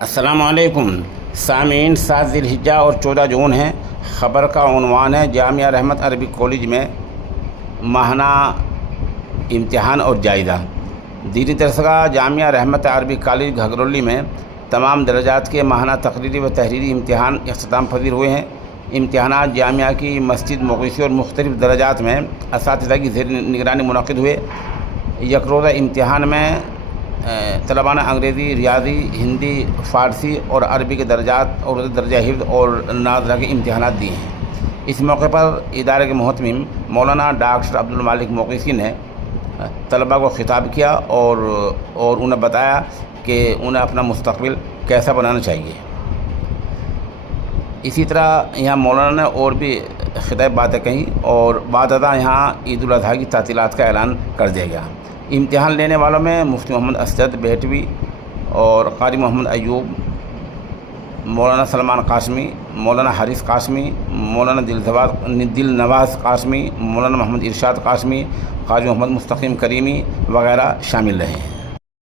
السلام علیکم سامعین، 7 ذی الحجہ اور 14 جون ہے۔ خبر کا عنوان ہے جامعہ رحمت عربی کالج میں ماہانہ امتحان اور جائزہ۔ دینی درسگاہ جامعہ رحمت عربی کالج گھگرولí میں تمام درجات کے ماہانہ تقریری و تحریری امتحان اختتام پذیر ہوئے ہیں۔ امتحانات جامعہ کی مسجد مغیثی اور مختلف درجات میں اساتذہ کی زیر نگرانی منعقد ہوئے۔ یک روزہ امتحان میں طلباء نے انگریزی، ریاضی، ہندی، فارسی اور عربی کے درجات اور درجہ حفظ اور ناظرہ کے امتحانات دیے ہیں۔ اس موقع پر ادارے کے محتمم مولانا ڈاکٹر عبدالمالک مغیثی نے طلباء کو خطاب کیا اور انہیں بتایا کہ انہیں اپنا مستقبل کیسا بنانا چاہیے۔ اسی طرح یہاں مولانا نے اور بھی خطاب باتیں کہیں اور بعد ازاں یہاں عید الاضحیٰ کی تعطیلات کا اعلان کر دیا گیا۔ امتحان لینے والوں میں مفتی محمد اسد بہٹوی اور قاری محمد ایوب، مولانا سلمان قاسمی، مولانا حارث قاسمی، مولانا دل نواز قاسمی، مولانا محمد ارشاد قاسمی، قاضی محمد مستقیم کریمی وغیرہ شامل رہے ہیں۔